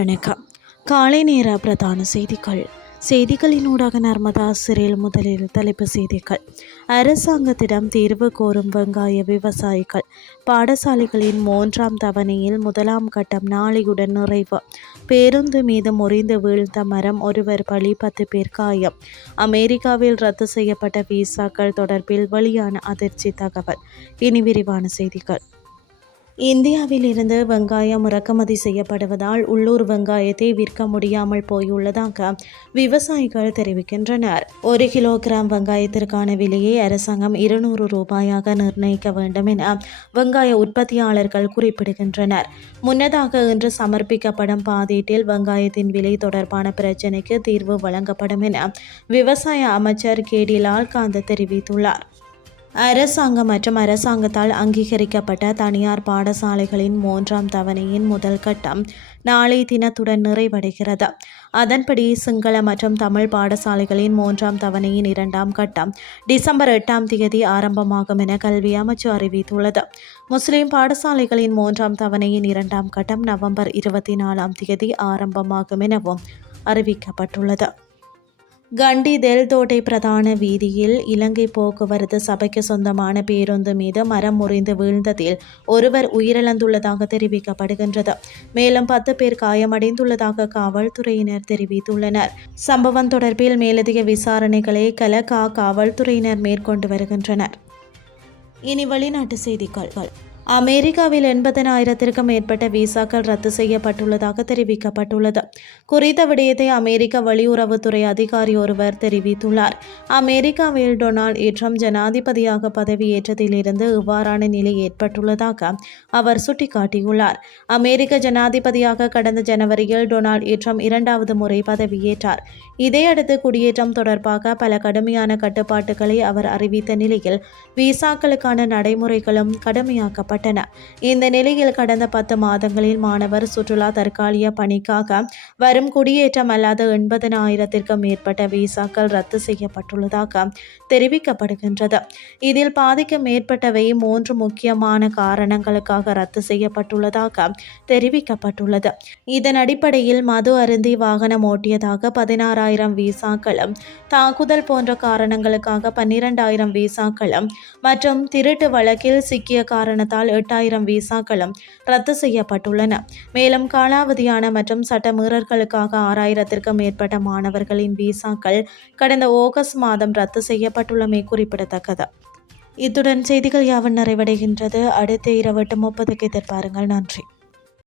வணக்கம். காலை நேர பிரதான செய்திகள். செய்திகளினூடாக நர்மதா சிறையில் முதலில் தலைப்பு செய்திகள். அரசாங்கத்திடம் தீர்வு கோரும் வெங்காய விவசாயிகள். பாடசாலைகளின் 3ஆம் தவணையில் 1ஆம் கட்டம் நாளையுடன் நிறைவு. பேருந்து மீது முறிந்து வீழ்ந்த மரம், ஒருவர் பலி, 10 பேர் காயம். அமெரிக்காவில் ரத்து செய்யப்பட்ட விசாக்கள் தொடர்பில் வெளியான அதிர்ச்சி தகவல். இனி விரிவான செய்திகள். இந்தியாவில் இருந்து வெங்காயம் இறக்குமதி செய்யப்படுவதால் உள்ளூர் வெங்காயத்தை விற்க முடியாமல் போயுள்ளதாக விவசாயிகள் தெரிவிக்கின்றனர். 1 கிலோகிராம் வெங்காயத்திற்கான விலையை அரசாங்கம் 200 ரூபாயாக நிர்ணயிக்க வேண்டும் என வெங்காய உற்பத்தியாளர்கள் குறிப்பிடுகின்றனர். முன்னதாக இன்று சமர்ப்பிக்கப்படும் பாதீட்டில் வெங்காயத்தின் விலை தொடர்பான பிரச்சினைக்கு தீர்வு வழங்கப்படும் என விவசாய அமைச்சர் கேடி லால்காந்த் தெரிவித்துள்ளார். அரசாங்கம் மற்றும் அரசாங்கத்தால் அங்கீகரிக்கப்பட்ட தனியார் பாடசாலைகளின் 3ஆம் தவணையின் முதல் கட்டம் நாளை தினத்துடன் நிறைவடைகிறது. அதன்படி சிங்கள மற்றும் தமிழ் பாடசாலைகளின் 3ஆம் தவணையின் 2ஆம் கட்டம் டிசம்பர் 8ஆம் தேதி ஆரம்பமாகும் என கல்வி அமைச்சு அறிவித்துள்ளது. முஸ்லிம் பாடசாலைகளின் 3ஆம் தவணையின் 2ஆம் கட்டம் நவம்பர் 24ஆம் தேதி ஆரம்பமாகும் எனவும் அறிவிக்கப்பட்டுள்ளது. கண்டி தெல்தோட்டை பிரதான வீதியில் இலங்கை போக்குவரத்து சபைக்கு சொந்தமான பேருந்து மீது மரம் முறிந்து வீழ்ந்ததில் ஒருவர் உயிரிழந்துள்ளதாக தெரிவிக்கப்படுகின்றது. மேலும் 10 பேர் காயமடைந்துள்ளதாக காவல்துறையினர் தெரிவித்துள்ளனர். சம்பவம் தொடர்பில் மேலதிக விசாரணைகளை கலகா காவல்துறையினர் மேற்கொண்டு வருகின்றனர். இனி வெளிநாட்டு செய்திகள். அமெரிக்காவில் 80,000க்கும் மேற்பட்ட விசாக்கள் ரத்து செய்யப்பட்டுள்ளதாக தெரிவிக்கப்பட்டுள்ளது. குறித்த விடயத்தை அமெரிக்க வெளியுறவுத்துறை அதிகாரி ஒருவர் தெரிவித்துள்ளார். அமெரிக்காவில் டொனால்ட் ட்ரம்ப் ஜனாதிபதியாக பதவியேற்றதிலிருந்து இவ்வாறான நிலை ஏற்பட்டுள்ளதாக அவர் சுட்டிக்காட்டியுள்ளார். அமெரிக்க ஜனாதிபதியாக கடந்த ஜனவரியில் டொனால்ட் ட்ரம்ப் 2வது முறை பதவியேற்றார். இதையடுத்து குடியேற்றம் தொடர்பாக பல கடுமையான கட்டுப்பாட்டுகளை அவர் அறிவித்த நிலையில் விசாக்களுக்கான நடைமுறைகளும் கடுமையாக்கப்பட்டன. இந்த நிலையில் கடந்த 10 மாதங்களில் மாணவர், சுற்றுலா, தற்காலிக பணிக்காக வரும் குடியேற்றம் அல்லாத 80,000க்கும் மேற்பட்ட விசாக்கள் ரத்து செய்யப்பட்டுள்ளதாக தெரிவிக்கப்படுகின்றது. இதில் பாதிக்கு மேற்பட்டவை 3 முக்கியமான காரணங்களுக்காக ரத்து செய்யப்பட்டுள்ளதாக தெரிவிக்கப்பட்டுள்ளது. இதன் அடிப்படையில் மது அருந்தி வாகனம் ஓட்டியதாக 16,000 விசாக்களும், தாக்குதல் போன்ற காரணங்களுக்காக 12,000 விசாக்களும் மற்றும் திருட்டு வழக்கில் சிக்கிய காரணத்தால் 8,000 விசாக்களும் ரத்து செய்யப்பட்டுள்ளன. மேலும் காலாவதியான மற்றும் சட்டமீறல்களுக்காக 6,000க்கும் மேற்பட்ட மாணவர்களின் விசாக்கள் கடந்த ஆகஸ்ட் மாதம் ரத்து செய்யப்பட்டுள்ளமை குறிப்பிடத்தக்கது. இத்துடன் செய்திகள் யாவும் நிறைவடைகின்றது. அடுத்த இரவு 8:30க்கு எதிர்பாருங்கள். நன்றி.